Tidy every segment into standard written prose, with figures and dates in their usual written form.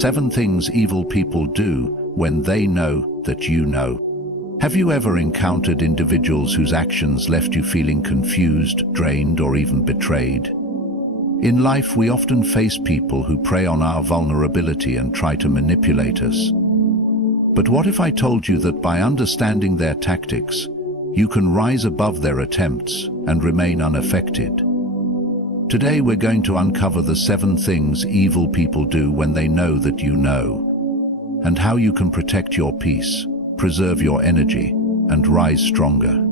7 things evil people do when they know that you know. Have you ever encountered individuals whose actions left you feeling confused, drained, or even betrayed? In life, we often face people who prey on our vulnerability and try to manipulate us. But what if I told you that by understanding their tactics, you can rise above their attempts and remain unaffected? Today we're going to uncover the 7 things evil people do when they know that you know, and how you can protect your peace, preserve your energy, and rise stronger.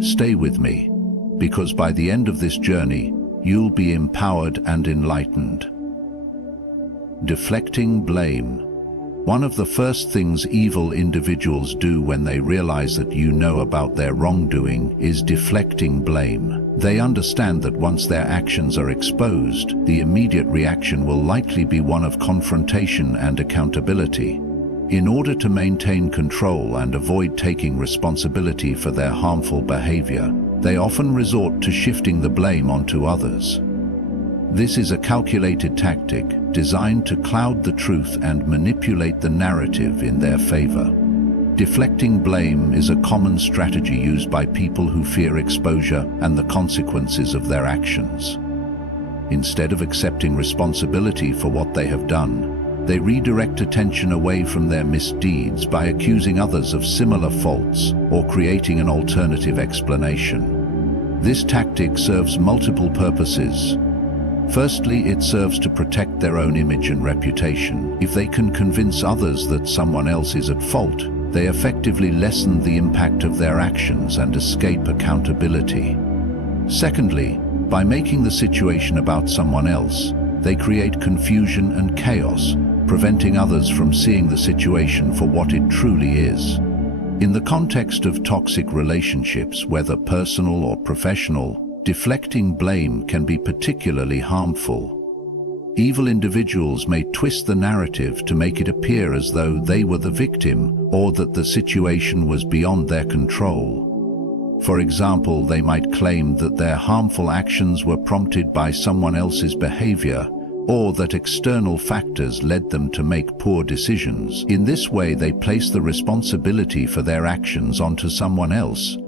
Stay with me, because by the end of this journey, you'll be empowered and enlightened. Deflecting blame. One of the first things evil individuals do when they realize that you know about their wrongdoing is deflecting blame. They understand that once their actions are exposed, the immediate reaction will likely be one of confrontation and accountability. In order to maintain control and avoid taking responsibility for their harmful behavior, they often resort to shifting the blame onto others. This is a calculated tactic designed to cloud the truth and manipulate the narrative in their favor. Deflecting blame is a common strategy used by people who fear exposure and the consequences of their actions. Instead of accepting responsibility for what they have done, they redirect attention away from their misdeeds by accusing others of similar faults or creating an alternative explanation. This tactic serves multiple purposes. Firstly, it serves to protect their own image and reputation. If they can convince others that someone else is at fault, they effectively lessen the impact of their actions and escape accountability. Secondly, by making the situation about someone else, they create confusion and chaos, preventing others from seeing the situation for what it truly is. In the context of toxic relationships, whether personal or professional, deflecting blame can be particularly harmful. Evil individuals may twist the narrative to make it appear as though they were the victim or that the situation was beyond their control. For example, they might claim that their harmful actions were prompted by someone else's behavior or that external factors led them to make poor decisions. In this way, they place the responsibility for their actions onto someone else,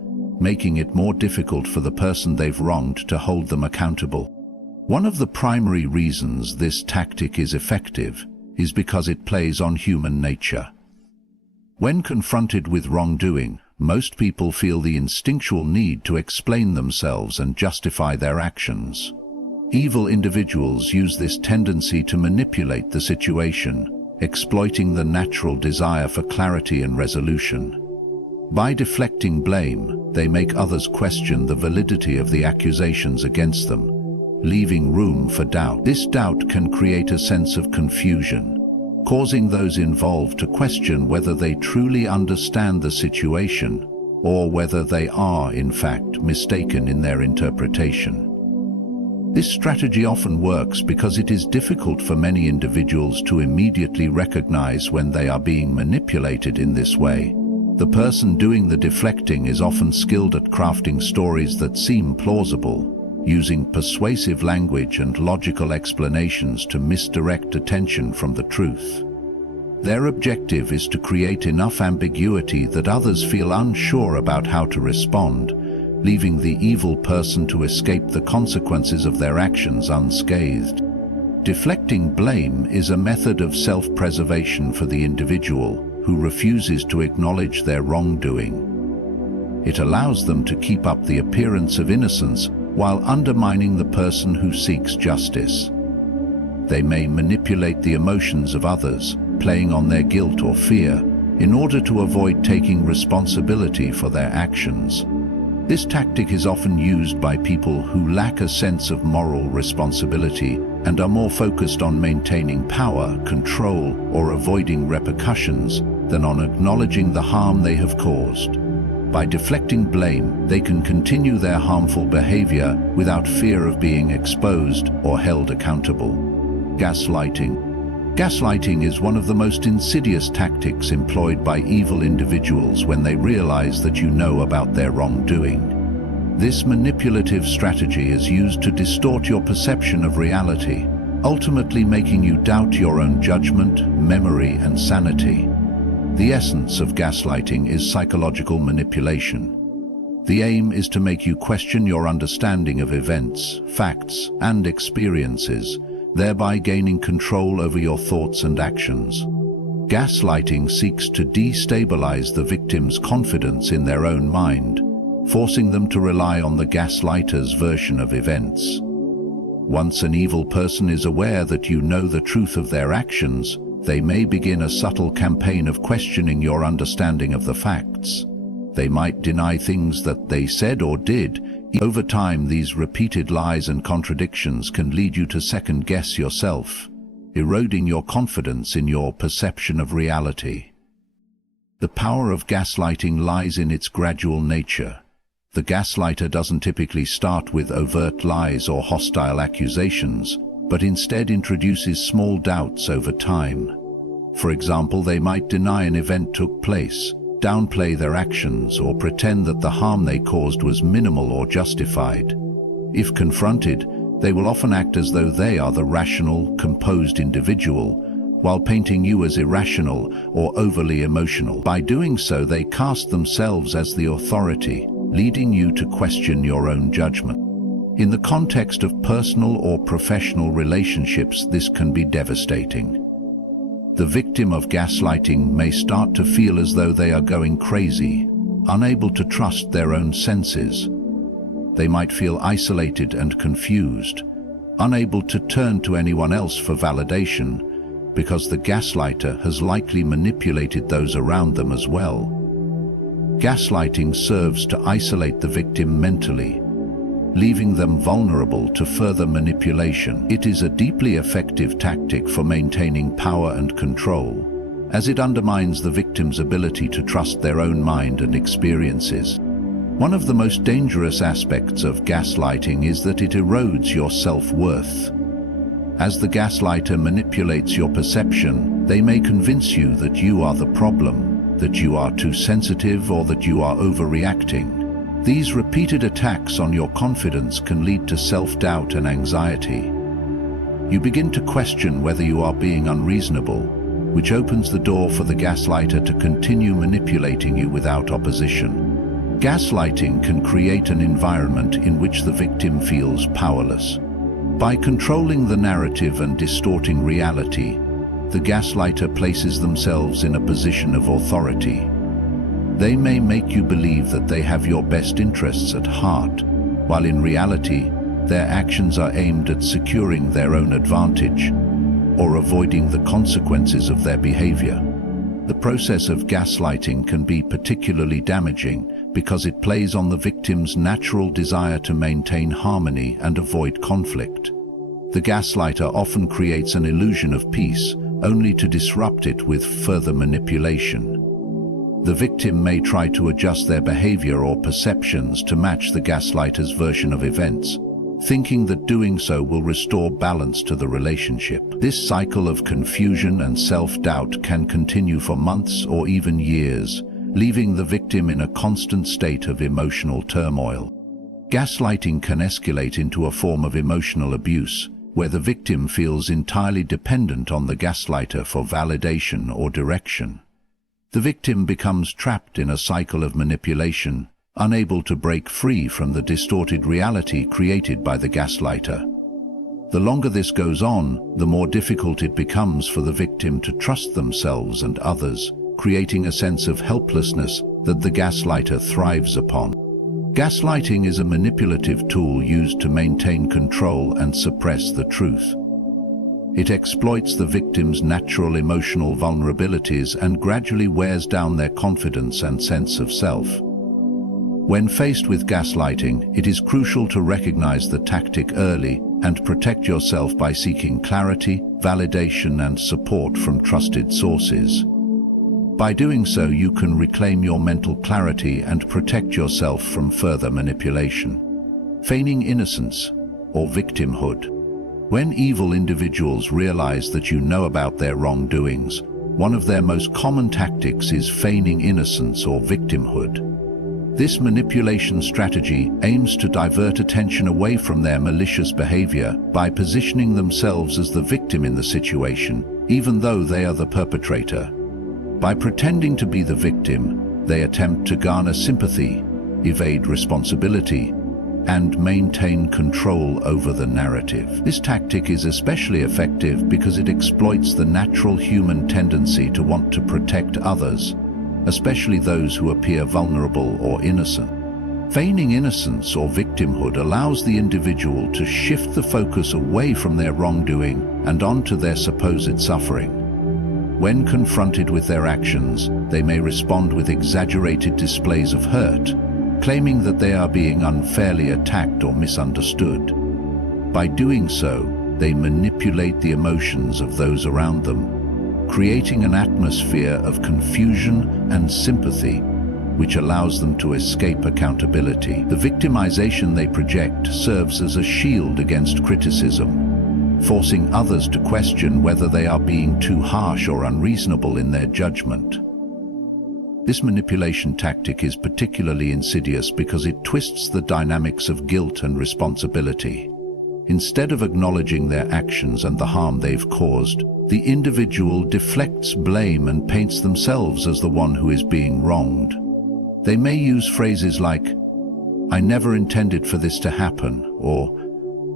making it more difficult for the person they've wronged to hold them accountable. One of the primary reasons this tactic is effective is because it plays on human nature. When confronted with wrongdoing, most people feel the instinctual need to explain themselves and justify their actions. Evil individuals use this tendency to manipulate the situation, exploiting the natural desire for clarity and resolution. By deflecting blame, they make others question the validity of the accusations against them, leaving room for doubt. This doubt can create a sense of confusion, causing those involved to question whether they truly understand the situation or whether they are, in fact, mistaken in their interpretation. This strategy often works because it is difficult for many individuals to immediately recognize when they are being manipulated in this way. The person doing the deflecting is often skilled at crafting stories that seem plausible, using persuasive language and logical explanations to misdirect attention from the truth. Their objective is to create enough ambiguity that others feel unsure about how to respond, leaving the evil person to escape the consequences of their actions unscathed. Deflecting blame is a method of self-preservation for the individual who refuses to acknowledge their wrongdoing. It allows them to keep up the appearance of innocence while undermining the person who seeks justice. They may manipulate the emotions of others, playing on their guilt or fear, in order to avoid taking responsibility for their actions. This tactic is often used by people who lack a sense of moral responsibility and are more focused on maintaining power, control, or avoiding repercussions than on acknowledging the harm they have caused. By deflecting blame, they can continue their harmful behavior without fear of being exposed or held accountable. Gaslighting. Gaslighting is one of the most insidious tactics employed by evil individuals when they realize that you know about their wrongdoing. This manipulative strategy is used to distort your perception of reality, ultimately making you doubt your own judgment, memory, and sanity. The essence of gaslighting is psychological manipulation. The aim is to make you question your understanding of events, facts, and experiences, thereby gaining control over your thoughts and actions. Gaslighting seeks to destabilize the victim's confidence in their own mind, forcing them to rely on the gaslighter's version of events. Once an evil person is aware that you know the truth of their actions, they may begin a subtle campaign of questioning your understanding of the facts. They might deny things that they said or did. Over time, these repeated lies and contradictions can lead you to second-guess yourself, eroding your confidence in your perception of reality. The power of gaslighting lies in its gradual nature. The gaslighter doesn't typically start with overt lies or hostile accusations, but instead introduces small doubts over time. For example, they might deny an event took place, downplay their actions, or pretend that the harm they caused was minimal or justified. If confronted, they will often act as though they are the rational, composed individual, while painting you as irrational or overly emotional. By doing so, they cast themselves as the authority, leading you to question your own judgment. In the context of personal or professional relationships, this can be devastating. The victim of gaslighting may start to feel as though they are going crazy, unable to trust their own senses. They might feel isolated and confused, unable to turn to anyone else for validation, because the gaslighter has likely manipulated those around them as well. Gaslighting serves to isolate the victim mentally, leaving them vulnerable to further manipulation. It is a deeply effective tactic for maintaining power and control, as it undermines the victim's ability to trust their own mind and experiences. One of the most dangerous aspects of gaslighting is that it erodes your self-worth. As the gaslighter manipulates your perception, they may convince you that you are the problem, that you are too sensitive, or that you are overreacting. These repeated attacks on your confidence can lead to self-doubt and anxiety. You begin to question whether you are being unreasonable, which opens the door for the gaslighter to continue manipulating you without opposition. Gaslighting can create an environment in which the victim feels powerless. By controlling the narrative and distorting reality, the gaslighter places themselves in a position of authority. They may make you believe that they have your best interests at heart, while in reality, their actions are aimed at securing their own advantage or avoiding the consequences of their behavior. The process of gaslighting can be particularly damaging because it plays on the victim's natural desire to maintain harmony and avoid conflict. The gaslighter often creates an illusion of peace, only to disrupt it with further manipulation. The victim may try to adjust their behavior or perceptions to match the gaslighter's version of events, thinking that doing so will restore balance to the relationship. This cycle of confusion and self-doubt can continue for months or even years, leaving the victim in a constant state of emotional turmoil. Gaslighting can escalate into a form of emotional abuse, where the victim feels entirely dependent on the gaslighter for validation or direction. The victim becomes trapped in a cycle of manipulation, unable to break free from the distorted reality created by the gaslighter. The longer this goes on, the more difficult it becomes for the victim to trust themselves and others, creating a sense of helplessness that the gaslighter thrives upon. Gaslighting is a manipulative tool used to maintain control and suppress the truth. It exploits the victim's natural emotional vulnerabilities and gradually wears down their confidence and sense of self. When faced with gaslighting, it is crucial to recognize the tactic early and protect yourself by seeking clarity, validation, and support from trusted sources. By doing so, you can reclaim your mental clarity and protect yourself from further manipulation. Feigning innocence, or victimhood. When evil individuals realize that you know about their wrongdoings, one of their most common tactics is feigning innocence or victimhood. This manipulation strategy aims to divert attention away from their malicious behavior by positioning themselves as the victim in the situation, even though they are the perpetrator. By pretending to be the victim, they attempt to garner sympathy, evade responsibility, and maintain control over the narrative. This tactic is especially effective because it exploits the natural human tendency to want to protect others, especially those who appear vulnerable or innocent. Feigning innocence or victimhood allows the individual to shift the focus away from their wrongdoing and onto their supposed suffering. When confronted with their actions, they may respond with exaggerated displays of hurt, claiming that they are being unfairly attacked or misunderstood. By doing so, they manipulate the emotions of those around them, creating an atmosphere of confusion and sympathy, which allows them to escape accountability. The victimization they project serves as a shield against criticism, forcing others to question whether they are being too harsh or unreasonable in their judgment. This manipulation tactic is particularly insidious because it twists the dynamics of guilt and responsibility. Instead of acknowledging their actions and the harm they've caused, the individual deflects blame and paints themselves as the one who is being wronged. They may use phrases like, "I never intended for this to happen," or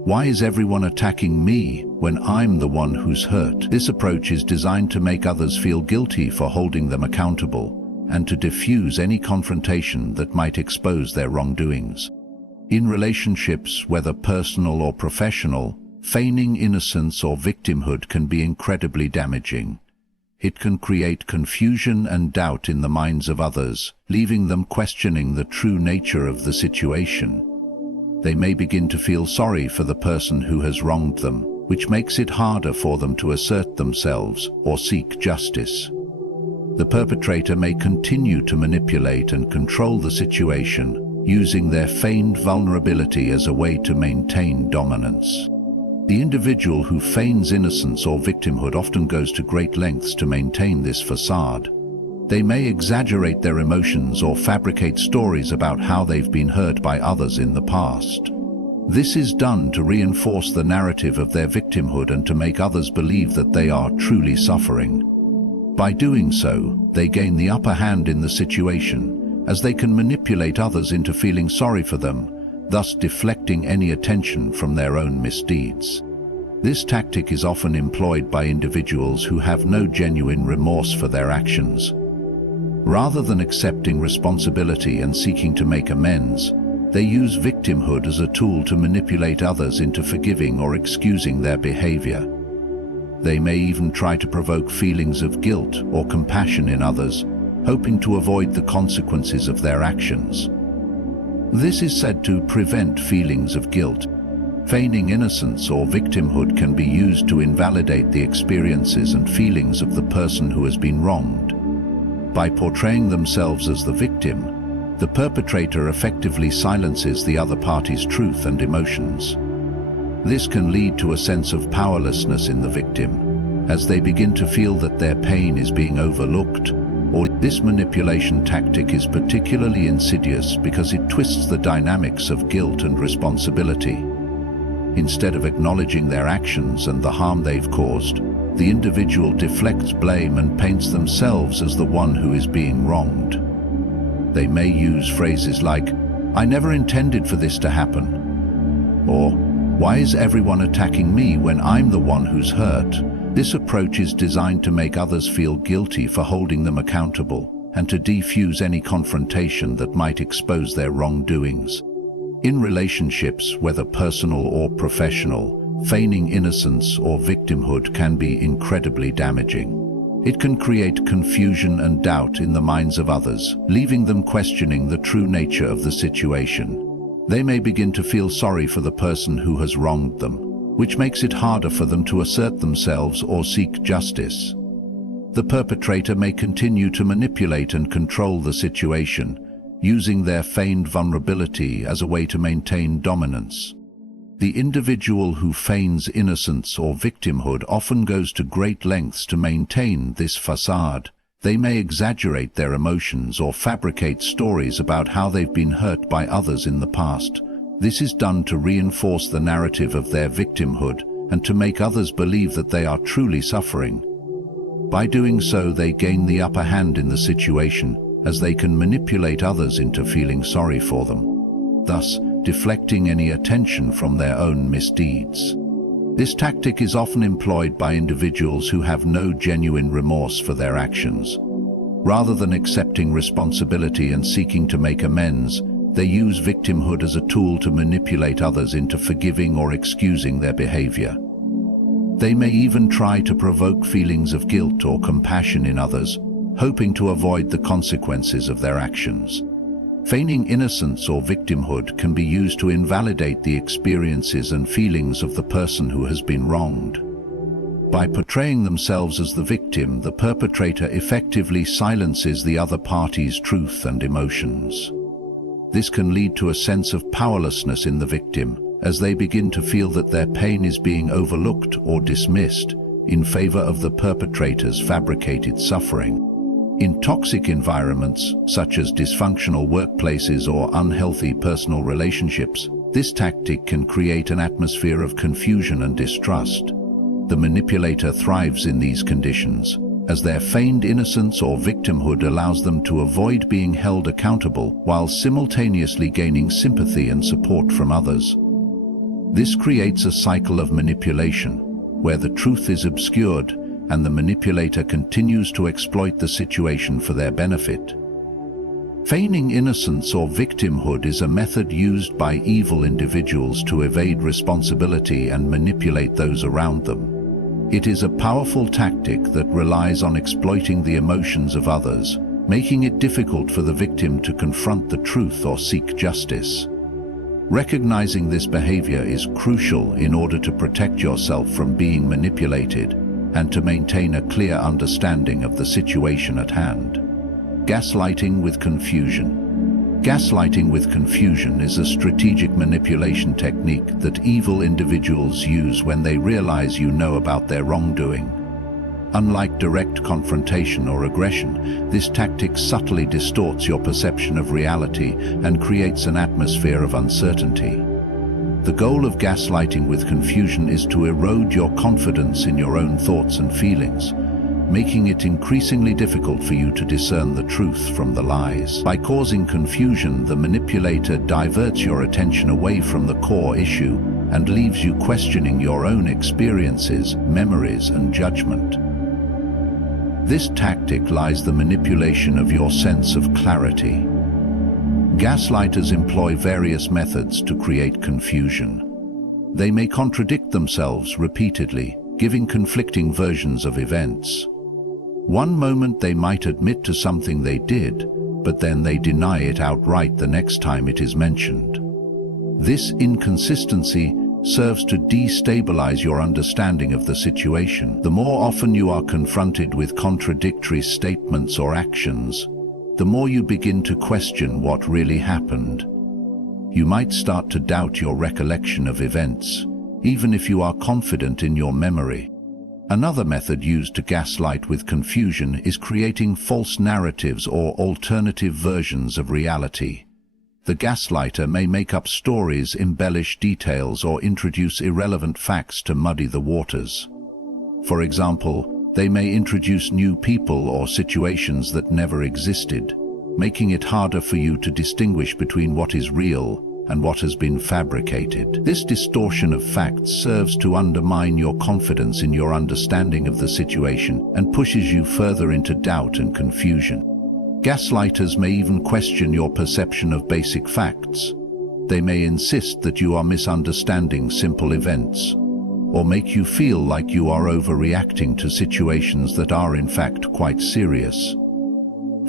"Why is everyone attacking me when I'm the one who's hurt?" This approach is designed to make others feel guilty for holding them accountable and to diffuse any confrontation that might expose their wrongdoings. In relationships, whether personal or professional, feigning innocence or victimhood can be incredibly damaging. It can create confusion and doubt in the minds of others, leaving them questioning the true nature of the situation. They may begin to feel sorry for the person who has wronged them, which makes it harder for them to assert themselves or seek justice. The perpetrator may continue to manipulate and control the situation, using their feigned vulnerability as a way to maintain dominance. The individual who feigns innocence or victimhood often goes to great lengths to maintain this facade. They may exaggerate their emotions or fabricate stories about how they've been hurt by others in the past. This is done to reinforce the narrative of their victimhood and to make others believe that they are truly suffering. By doing so, they gain the upper hand in the situation, as they can manipulate others into feeling sorry for them, thus deflecting any attention from their own misdeeds. This tactic is often employed by individuals who have no genuine remorse for their actions. Rather than accepting responsibility and seeking to make amends, they use victimhood as a tool to manipulate others into forgiving or excusing their behavior. They may even try to provoke feelings of guilt or compassion in others, hoping to avoid the consequences of their actions. This is said to prevent feelings of guilt. Feigning innocence or victimhood can be used to invalidate the experiences and feelings of the person who has been wronged. By portraying themselves as the victim, the perpetrator effectively silences the other party's truth and emotions. This can lead to a sense of powerlessness in the victim, as they begin to feel that their pain is being overlooked. This manipulation tactic is particularly insidious because it twists the dynamics of guilt and responsibility. Instead of acknowledging their actions and the harm they've caused, the individual deflects blame and paints themselves as the one who is being wronged. They may use phrases like, "I never intended for this to happen," or "Why is everyone attacking me when I'm the one who's hurt?" This approach is designed to make others feel guilty for holding them accountable and to defuse any confrontation that might expose their wrongdoings. In relationships, whether personal or professional, feigning innocence or victimhood can be incredibly damaging. It can create confusion and doubt in the minds of others, leaving them questioning the true nature of the situation. They may begin to feel sorry for the person who has wronged them, which makes it harder for them to assert themselves or seek justice. The perpetrator may continue to manipulate and control the situation, using their feigned vulnerability as a way to maintain dominance. The individual who feigns innocence or victimhood often goes to great lengths to maintain this facade, They may exaggerate their emotions or fabricate stories about how they've been hurt by others in the past. This is done to reinforce the narrative of their victimhood and to make others believe that they are truly suffering. By doing so, they gain the upper hand in the situation, as they can manipulate others into feeling sorry for them, thus deflecting any attention from their own misdeeds. This tactic is often employed by individuals who have no genuine remorse for their actions. Rather than accepting responsibility and seeking to make amends, they use victimhood as a tool to manipulate others into forgiving or excusing their behavior. They may even try to provoke feelings of guilt or compassion in others, hoping to avoid the consequences of their actions. Feigning innocence or victimhood can be used to invalidate the experiences and feelings of the person who has been wronged. By portraying themselves as the victim, the perpetrator effectively silences the other party's truth and emotions. This can lead to a sense of powerlessness in the victim, as they begin to feel that their pain is being overlooked or dismissed in favor of the perpetrator's fabricated suffering. In toxic environments, such as dysfunctional workplaces or unhealthy personal relationships, this tactic can create an atmosphere of confusion and distrust. The manipulator thrives in these conditions, as their feigned innocence or victimhood allows them to avoid being held accountable while simultaneously gaining sympathy and support from others. This creates a cycle of manipulation, where the truth is obscured and the manipulator continues to exploit the situation for their benefit. Feigning innocence or victimhood is a method used by evil individuals to evade responsibility and manipulate those around them. It is a powerful tactic that relies on exploiting the emotions of others, making it difficult for the victim to confront the truth or seek justice. Recognizing this behavior is crucial in order to protect yourself from being manipulated and to maintain a clear understanding of the situation at hand. Gaslighting with confusion. Gaslighting with confusion is a strategic manipulation technique that evil individuals use when they realize you know about their wrongdoing. Unlike direct confrontation or aggression, this tactic subtly distorts your perception of reality and creates an atmosphere of uncertainty. The goal of gaslighting with confusion is to erode your confidence in your own thoughts and feelings, making it increasingly difficult for you to discern the truth from the lies. By causing confusion, the manipulator diverts your attention away from the core issue and leaves you questioning your own experiences, memories, and judgment. This tactic lies the manipulation of your sense of clarity. Gaslighters employ various methods to create confusion. They may contradict themselves repeatedly, giving conflicting versions of events. One moment they might admit to something they did, but then they deny it outright the next time it is mentioned. This inconsistency serves to destabilize your understanding of the situation. The more often you are confronted with contradictory statements or actions, the more you begin to question what really happened. You might start to doubt your recollection of events, even if you are confident in your memory. Another method used to gaslight with confusion is creating false narratives or alternative versions of reality. The gaslighter may make up stories, embellish details, or introduce irrelevant facts to muddy the waters. For example, they may introduce new people or situations that never existed, making it harder for you to distinguish between what is real and what has been fabricated. This distortion of facts serves to undermine your confidence in your understanding of the situation and pushes you further into doubt and confusion. Gaslighters may even question your perception of basic facts. They may insist that you are misunderstanding simple events, or make you feel like you are overreacting to situations that are in fact quite serious.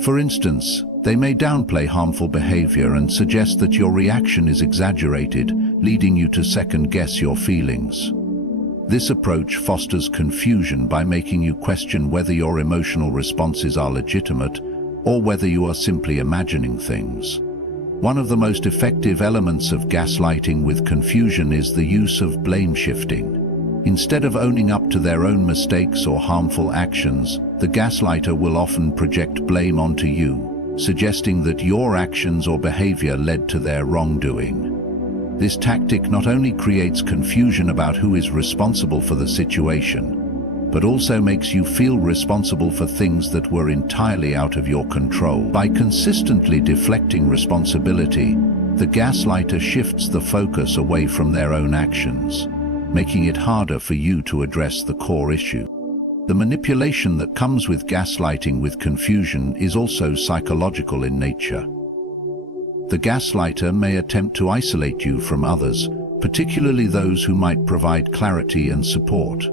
For instance, they may downplay harmful behavior and suggest that your reaction is exaggerated, leading you to second-guess your feelings. This approach fosters confusion by making you question whether your emotional responses are legitimate or whether you are simply imagining things. One of the most effective elements of gaslighting with confusion is the use of blame shifting. Instead of owning up to their own mistakes or harmful actions, the gaslighter will often project blame onto you, suggesting that your actions or behavior led to their wrongdoing. This tactic not only creates confusion about who is responsible for the situation, but also makes you feel responsible for things that were entirely out of your control. By consistently deflecting responsibility, the gaslighter shifts the focus away from their own actions, making it harder for you to address the core issue. The manipulation that comes with gaslighting with confusion is also psychological in nature. The gaslighter may attempt to isolate you from others, particularly those who might provide clarity and support.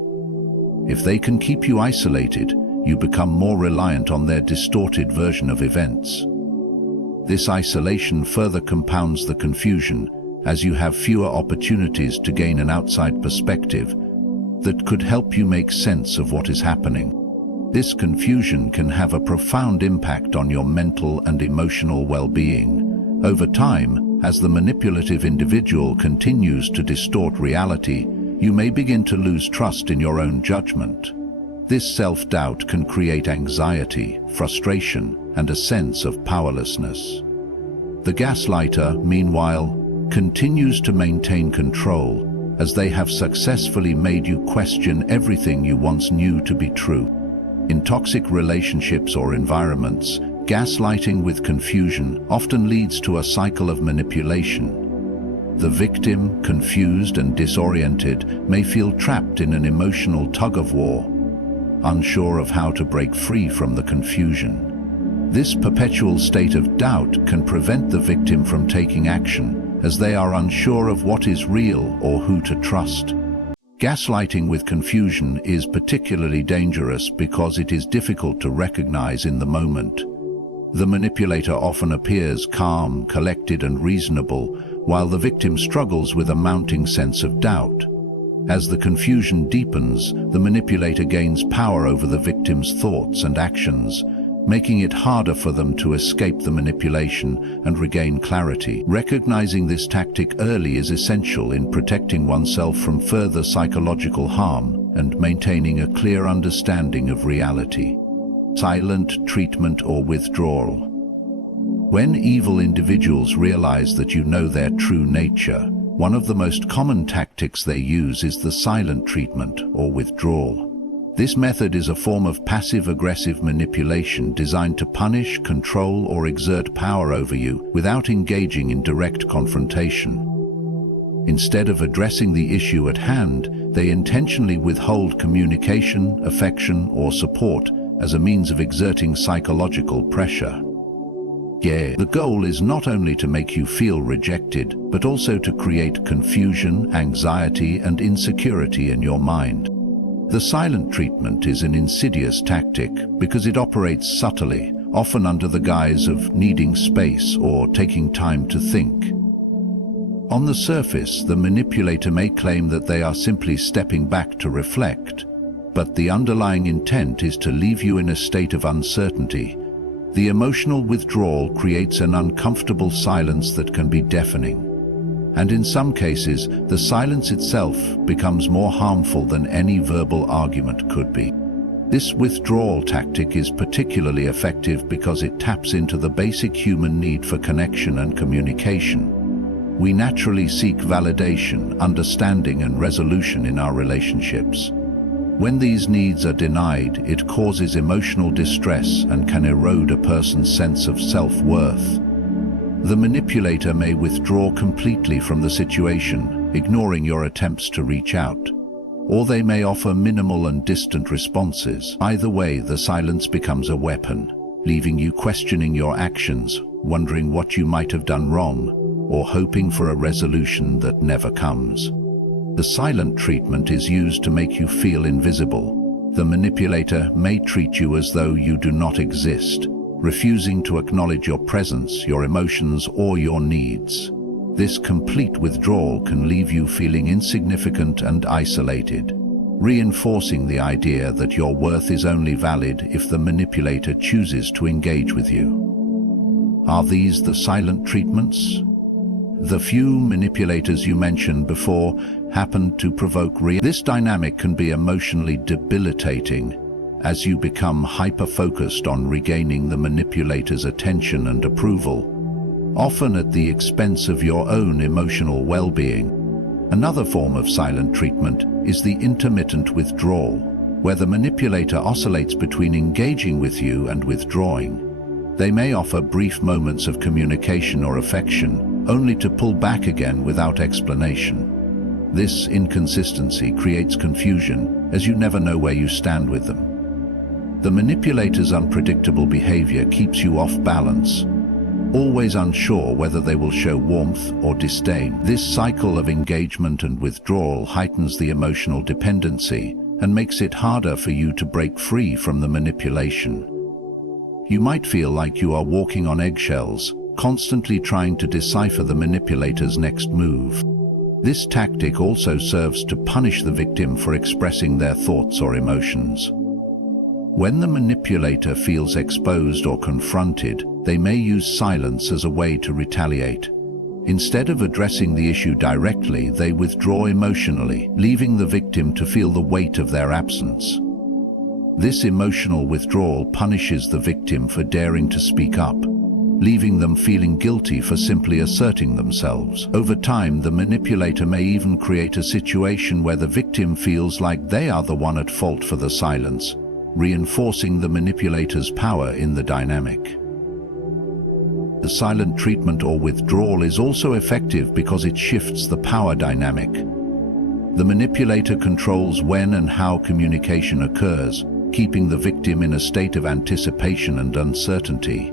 If they can keep you isolated, you become more reliant on their distorted version of events. This isolation further compounds the confusion, as you have fewer opportunities to gain an outside perspective that could help you make sense of what is happening. This confusion can have a profound impact on your mental and emotional well-being. Over time, as the manipulative individual continues to distort reality, you may begin to lose trust in your own judgment. This self-doubt can create anxiety, frustration, and a sense of powerlessness. The gaslighter, meanwhile, continues to maintain control, as they have successfully made you question everything you once knew to be true. In toxic relationships or environments, gaslighting with confusion often leads to a cycle of manipulation. The victim, confused and disoriented, may feel trapped in an emotional tug-of-war, unsure of how to break free from the confusion. This perpetual state of doubt can prevent the victim from taking action, as they are unsure of what is real or who to trust. Gaslighting with confusion is particularly dangerous because it is difficult to recognize in the moment. The manipulator often appears calm, collected, and reasonable, while the victim struggles with a mounting sense of doubt. As the confusion deepens, the manipulator gains power over the victim's thoughts and actions, making it harder for them to escape the manipulation and regain clarity. Recognizing this tactic early is essential in protecting oneself from further psychological harm and maintaining a clear understanding of reality. Silent treatment or withdrawal. When evil individuals realize that you know their true nature, one of the most common tactics they use is the silent treatment or withdrawal. This method is a form of passive-aggressive manipulation designed to punish, control, or exert power over you without engaging in direct confrontation. Instead of addressing the issue at hand, they intentionally withhold communication, affection, or support as a means of exerting psychological pressure. The goal is not only to make you feel rejected, but also to create confusion, anxiety, and insecurity in your mind. The silent treatment is an insidious tactic because it operates subtly, often under the guise of needing space or taking time to think. On the surface, the manipulator may claim that they are simply stepping back to reflect, but the underlying intent is to leave you in a state of uncertainty. The emotional withdrawal creates an uncomfortable silence that can be deafening. And in some cases, the silence itself becomes more harmful than any verbal argument could be. This withdrawal tactic is particularly effective because it taps into the basic human need for connection and communication. We naturally seek validation, understanding, and resolution in our relationships. When these needs are denied, it causes emotional distress and can erode a person's sense of self-worth. The manipulator may withdraw completely from the situation, ignoring your attempts to reach out, or they may offer minimal and distant responses. Either way, the silence becomes a weapon, leaving you questioning your actions, wondering what you might have done wrong, or hoping for a resolution that never comes. The silent treatment is used to make you feel invisible. The manipulator may treat you as though you do not exist, refusing to acknowledge your presence, your emotions, or your needs. This complete withdrawal can leave you feeling insignificant and isolated, reinforcing the idea that your worth is only valid if the manipulator chooses to engage with you. Are these the silent treatments? The few manipulators you mentioned before happen to provoke This dynamic can be emotionally debilitating, as you become hyper-focused on regaining the manipulator's attention and approval, often at the expense of your own emotional well-being. Another form of silent treatment is the intermittent withdrawal, where the manipulator oscillates between engaging with you and withdrawing. They may offer brief moments of communication or affection, only to pull back again without explanation. This inconsistency creates confusion, as you never know where you stand with them. The manipulator's unpredictable behavior keeps you off balance, always unsure whether they will show warmth or disdain. This cycle of engagement and withdrawal heightens the emotional dependency and makes it harder for you to break free from the manipulation. You might feel like you are walking on eggshells, constantly trying to decipher the manipulator's next move. This tactic also serves to punish the victim for expressing their thoughts or emotions. When the manipulator feels exposed or confronted, they may use silence as a way to retaliate. Instead of addressing the issue directly, they withdraw emotionally, leaving the victim to feel the weight of their absence. This emotional withdrawal punishes the victim for daring to speak up, leaving them feeling guilty for simply asserting themselves. Over time, the manipulator may even create a situation where the victim feels like they are the one at fault for the silence, reinforcing the manipulator's power in the dynamic. The silent treatment or withdrawal is also effective because it shifts the power dynamic. The manipulator controls when and how communication occurs, keeping the victim in a state of anticipation and uncertainty.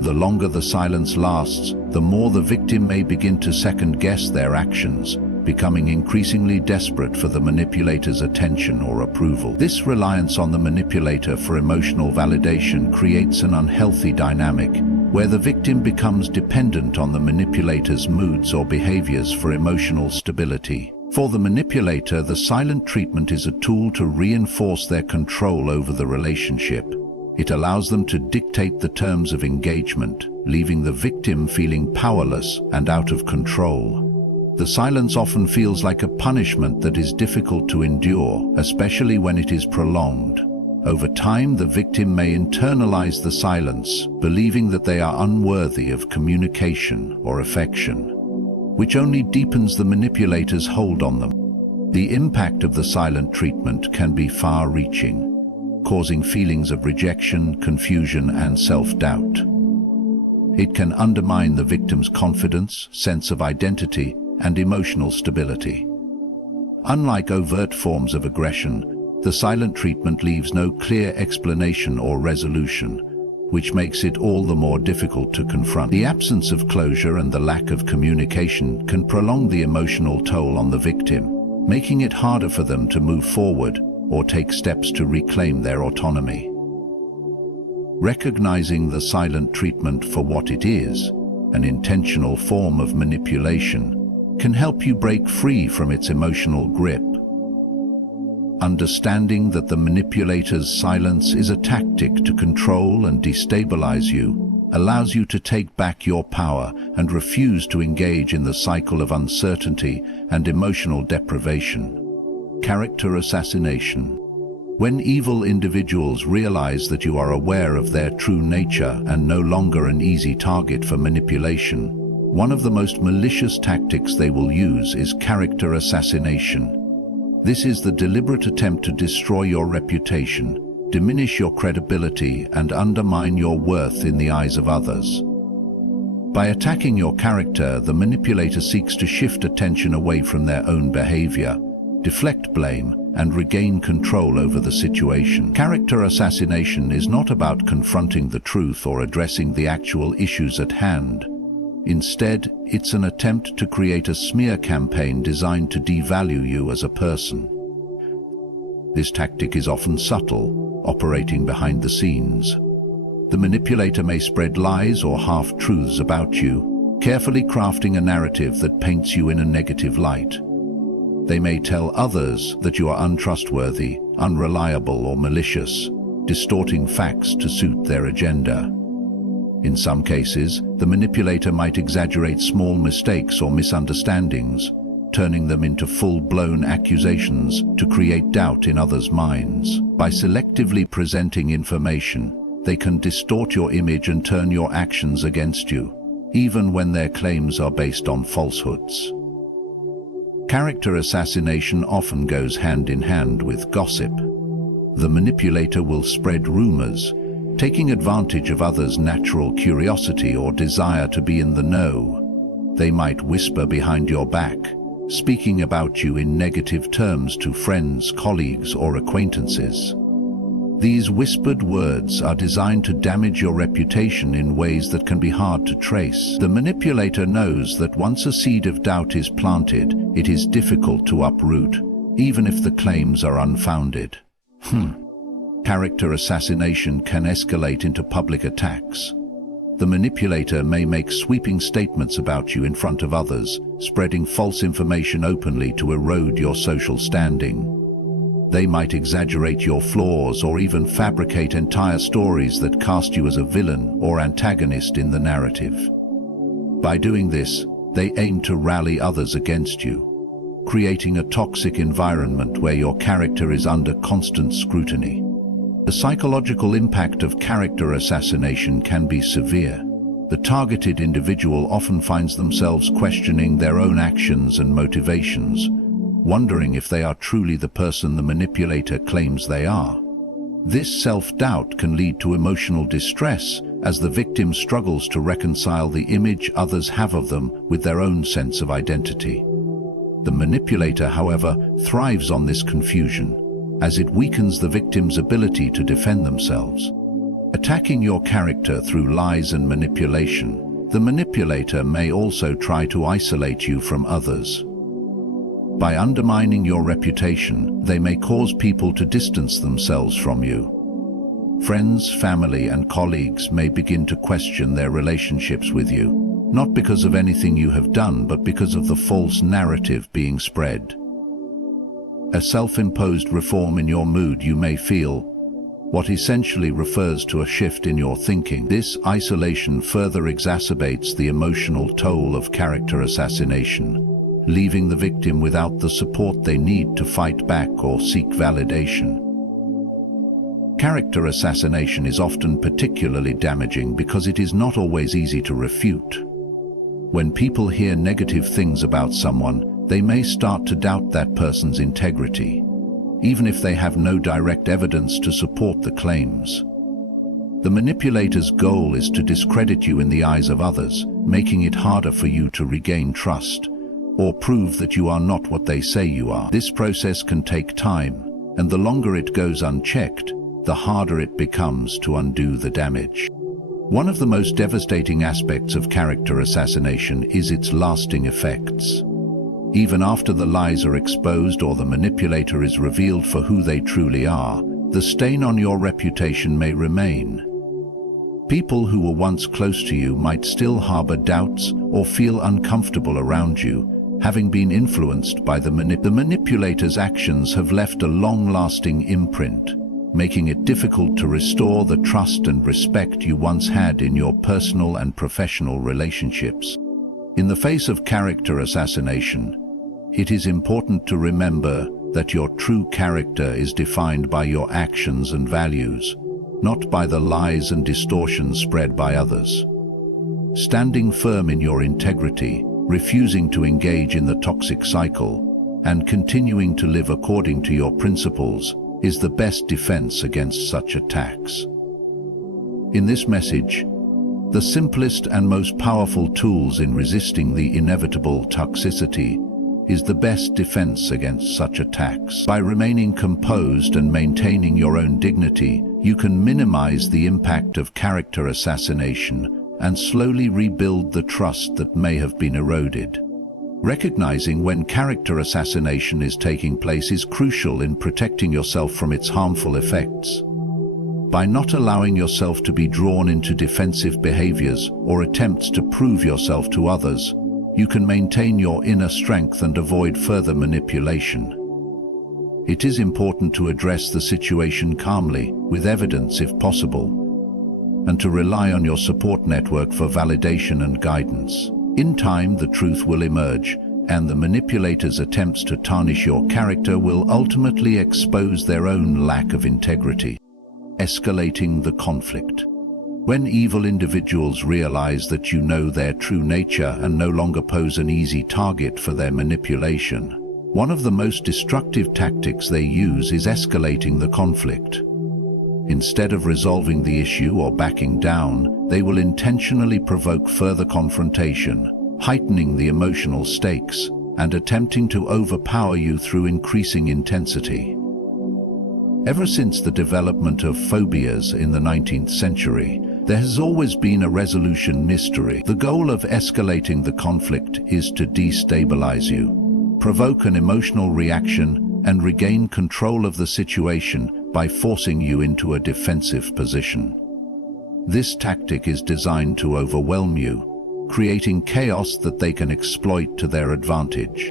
The longer the silence lasts, the more the victim may begin to second-guess their actions, becoming increasingly desperate for the manipulator's attention or approval. This reliance on the manipulator for emotional validation creates an unhealthy dynamic, where the victim becomes dependent on the manipulator's moods or behaviors for emotional stability. For the manipulator, the silent treatment is a tool to reinforce their control over the relationship. It allows them to dictate the terms of engagement, leaving the victim feeling powerless and out of control. The silence often feels like a punishment that is difficult to endure, especially when it is prolonged. Over time, the victim may internalize the silence, believing that they are unworthy of communication or affection, which only deepens the manipulator's hold on them. The impact of the silent treatment can be far-reaching, causing feelings of rejection, confusion, and self-doubt. It can undermine the victim's confidence, sense of identity, and emotional stability. Unlike overt forms of aggression, the silent treatment leaves no clear explanation or resolution, which makes it all the more difficult to confront. The absence of closure and the lack of communication can prolong the emotional toll on the victim, making it harder for them to move forward or take steps to reclaim their autonomy. Recognizing the silent treatment for what it is, an intentional form of manipulation, can help you break free from its emotional grip. Understanding that the manipulator's silence is a tactic to control and destabilize you allows you to take back your power and refuse to engage in the cycle of uncertainty and emotional deprivation. Character assassination. When evil individuals realize that you are aware of their true nature and no longer an easy target for manipulation, one of the most malicious tactics they will use is character assassination. This is the deliberate attempt to destroy your reputation, diminish your credibility, and undermine your worth in the eyes of others. By attacking your character, the manipulator seeks to shift attention away from their own behavior, deflect blame, and regain control over the situation. Character assassination is not about confronting the truth or addressing the actual issues at hand. Instead, it's an attempt to create a smear campaign designed to devalue you as a person. This tactic is often subtle, operating behind the scenes. The manipulator may spread lies or half-truths about you, carefully crafting a narrative that paints you in a negative light. They may tell others that you are untrustworthy, unreliable, or malicious, distorting facts to suit their agenda. In some cases, the manipulator might exaggerate small mistakes or misunderstandings turning them into full-blown accusations to create doubt in others' minds. By selectively presenting information, they can distort your image and turn your actions against you, even when their claims are based on falsehoods. Character assassination often goes hand in hand with gossip. The manipulator will spread rumors, taking advantage of others' natural curiosity or desire to be in the know. They might whisper behind your back, speaking about you in negative terms to friends, colleagues, or acquaintances. These whispered words are designed to damage your reputation in ways that can be hard to trace. The manipulator knows that once a seed of doubt is planted, it is difficult to uproot, even if the claims are unfounded. Character assassination can escalate into public attacks. The manipulator may make sweeping statements about you in front of others, spreading false information openly to erode your social standing. They might exaggerate your flaws or even fabricate entire stories that cast you as a villain or antagonist in the narrative. By doing this, they aim to rally others against you, creating a toxic environment where your character is under constant scrutiny. The psychological impact of character assassination can be severe. The targeted individual often finds themselves questioning their own actions and motivations, wondering if they are truly the person the manipulator claims they are. This self-doubt can lead to emotional distress as the victim struggles to reconcile the image others have of them with their own sense of identity. The manipulator, however, thrives on this confusion, as it weakens the victim's ability to defend themselves. Attacking your character through lies and manipulation, the manipulator may also try to isolate you from others. By undermining your reputation, they may cause people to distance themselves from you. Friends, family, and colleagues may begin to question their relationships with you, not because of anything you have done, but because of the false narrative being spread. A self-imposed reform in your mood you may feel, what essentially refers to a shift in your thinking. This isolation further exacerbates the emotional toll of character assassination, leaving the victim without the support they need to fight back or seek validation. Character assassination is often particularly damaging because it is not always easy to refute. When people hear negative things about someone, they may start to doubt that person's integrity, even if they have no direct evidence to support the claims. The manipulator's goal is to discredit you in the eyes of others, making it harder for you to regain trust, or prove that you are not what they say you are. This process can take time, and the longer it goes unchecked, the harder it becomes to undo the damage. One of the most devastating aspects of character assassination is its lasting effects. Even after the lies are exposed or the manipulator is revealed for who they truly are, the stain on your reputation may remain. People who were once close to you might still harbor doubts or feel uncomfortable around you, having been influenced by the manipulator's actions have left a long-lasting imprint, making it difficult to restore the trust and respect you once had in your personal and professional relationships. In the face of character assassination, it is important to remember that your true character is defined by your actions and values, not by the lies and distortions spread by others. Standing firm in your integrity, refusing to engage in the toxic cycle, and continuing to live according to your principles is the best defense against such attacks. In this message, the simplest and most powerful tools in resisting the inevitable toxicity is the best defense against such attacks. By remaining composed and maintaining your own dignity, you can minimize the impact of character assassination and slowly rebuild the trust that may have been eroded. Recognizing when character assassination is taking place is crucial in protecting yourself from its harmful effects. By not allowing yourself to be drawn into defensive behaviors or attempts to prove yourself to others, you can maintain your inner strength and avoid further manipulation. It is important to address the situation calmly, with evidence if possible, and to rely on your support network for validation and guidance. In time, the truth will emerge, and the manipulator's attempts to tarnish your character will ultimately expose their own lack of integrity. Escalating the conflict. When evil individuals realize that you know their true nature and no longer pose an easy target for their manipulation, one of the most destructive tactics they use is escalating the conflict. Instead of resolving the issue or backing down, they will intentionally provoke further confrontation, heightening the emotional stakes and attempting to overpower you through increasing intensity. Ever since the development of phobias in the 19th century, there has always been a resolution mystery. The goal of escalating the conflict is to destabilize you, provoke an emotional reaction, and regain control of the situation by forcing you into a defensive position. This tactic is designed to overwhelm you, creating chaos that they can exploit to their advantage.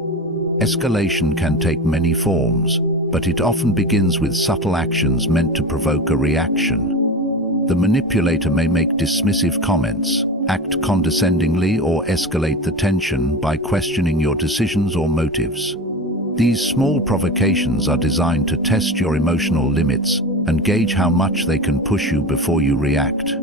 Escalation can take many forms, but it often begins with subtle actions meant to provoke a reaction. The manipulator may make dismissive comments, act condescendingly, or escalate the tension by questioning your decisions or motives. These small provocations are designed to test your emotional limits and gauge how much they can push you before you react.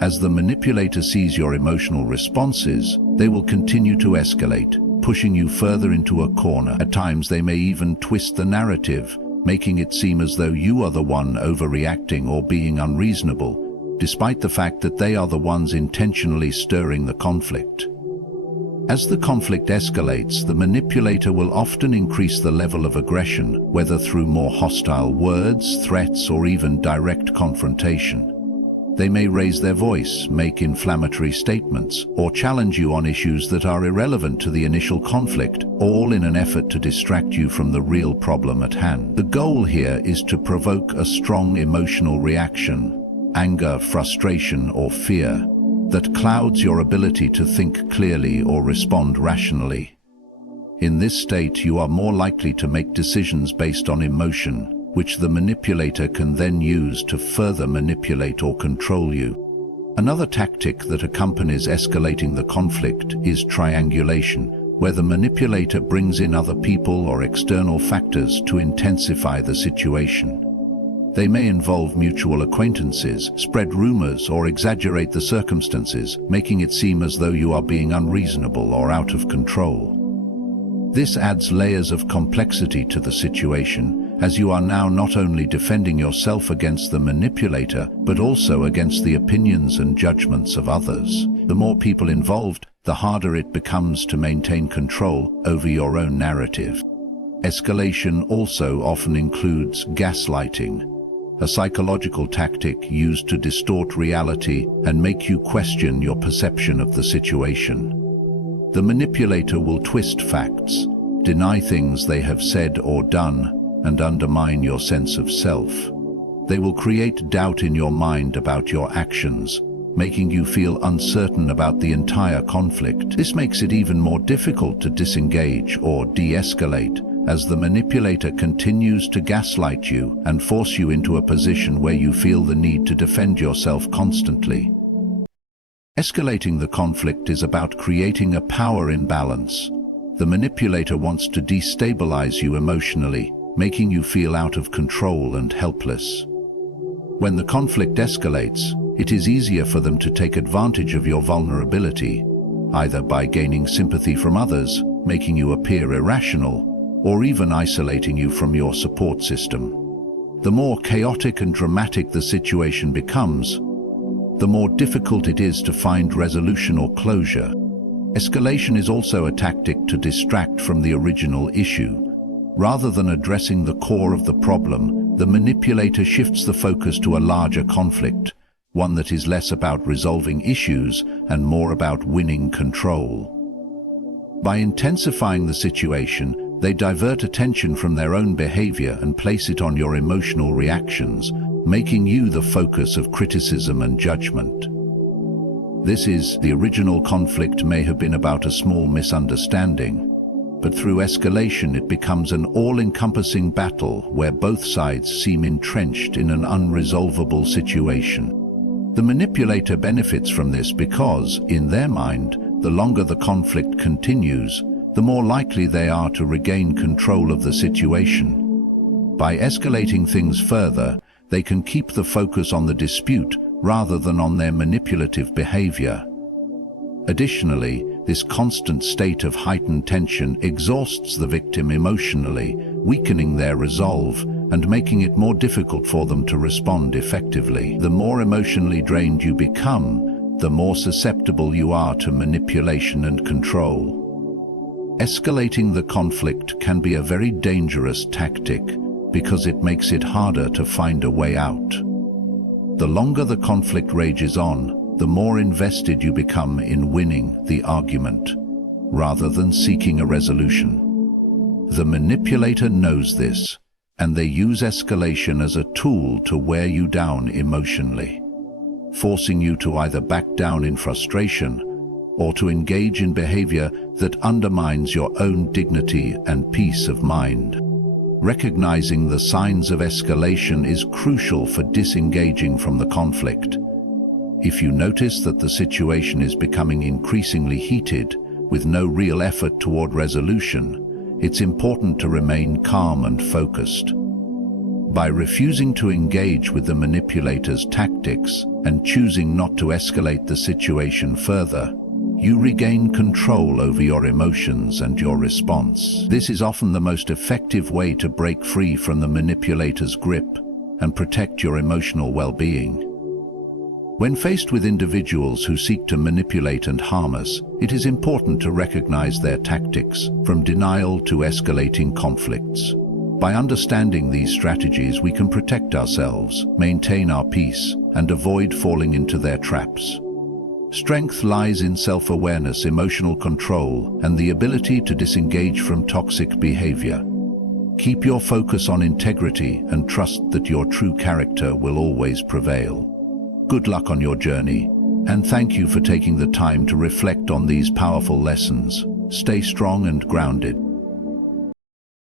As the manipulator sees your emotional responses, they will continue to escalate, pushing you further into a corner. At times they may even twist the narrative, making it seem as though you are the one overreacting or being unreasonable, despite the fact that they are the ones intentionally stirring the conflict. As the conflict escalates, the manipulator will often increase the level of aggression, whether through more hostile words, threats, or even direct confrontation. They may raise their voice, make inflammatory statements, or challenge you on issues that are irrelevant to the initial conflict, all in an effort to distract you from the real problem at hand. The goal here is to provoke a strong emotional reaction, anger, frustration, or fear, that clouds your ability to think clearly or respond rationally. In this state, you are more likely to make decisions based on emotion, which the manipulator can then use to further manipulate or control you. Another tactic that accompanies escalating the conflict is triangulation, where the manipulator brings in other people or external factors to intensify the situation. They may involve mutual acquaintances, spread rumors, or exaggerate the circumstances, making it seem as though you are being unreasonable or out of control. This adds layers of complexity to the situation, as you are now not only defending yourself against the manipulator, but also against the opinions and judgments of others. The more people involved, the harder it becomes to maintain control over your own narrative. Escalation also often includes gaslighting, a psychological tactic used to distort reality and make you question your perception of the situation. The manipulator will twist facts, deny things they have said or done, and undermine your sense of self. They will create doubt in your mind about your actions, making you feel uncertain about the entire conflict. This makes it even more difficult to disengage or de-escalate, as the manipulator continues to gaslight you and force you into a position where you feel the need to defend yourself constantly. Escalating the conflict is about creating a power imbalance. The manipulator wants to destabilize you emotionally, making you feel out of control and helpless. When the conflict escalates, it is easier for them to take advantage of your vulnerability, either by gaining sympathy from others, making you appear irrational, or even isolating you from your support system. The more chaotic and dramatic the situation becomes, the more difficult it is to find resolution or closure. Escalation is also a tactic to distract from the original issue. Rather than addressing the core of the problem, the manipulator shifts the focus to a larger conflict, one that is less about resolving issues and more about winning control. By intensifying the situation, they divert attention from their own behavior and place it on your emotional reactions, making you the focus of criticism and judgment. The original conflict may have been about a small misunderstanding, but through escalation it becomes an all-encompassing battle where both sides seem entrenched in an unresolvable situation. The manipulator benefits from this because, in their mind, the longer the conflict continues, the more likely they are to regain control of the situation. By escalating things further, they can keep the focus on the dispute rather than on their manipulative behavior. Additionally, this constant state of heightened tension exhausts the victim emotionally, weakening their resolve and making it more difficult for them to respond effectively. The more emotionally drained you become, the more susceptible you are to manipulation and control. Escalating the conflict can be a very dangerous tactic because it makes it harder to find a way out. The longer the conflict rages on, the more invested you become in winning the argument, rather than seeking a resolution. The manipulator knows this, and they use escalation as a tool to wear you down emotionally, forcing you to either back down in frustration or to engage in behavior that undermines your own dignity and peace of mind. Recognizing the signs of escalation is crucial for disengaging from the conflict. If you notice that the situation is becoming increasingly heated, with no real effort toward resolution, it's important to remain calm and focused. By refusing to engage with the manipulator's tactics and choosing not to escalate the situation further, you regain control over your emotions and your response. This is often the most effective way to break free from the manipulator's grip and protect your emotional well-being. When faced with individuals who seek to manipulate and harm us, it is important to recognize their tactics, from denial to escalating conflicts. By understanding these strategies, we can protect ourselves, maintain our peace, and avoid falling into their traps. Strength lies in self-awareness, emotional control, and the ability to disengage from toxic behavior. Keep your focus on integrity and trust that your true character will always prevail. Good luck on your journey, and thank you for taking the time to reflect on these powerful lessons. Stay strong and grounded.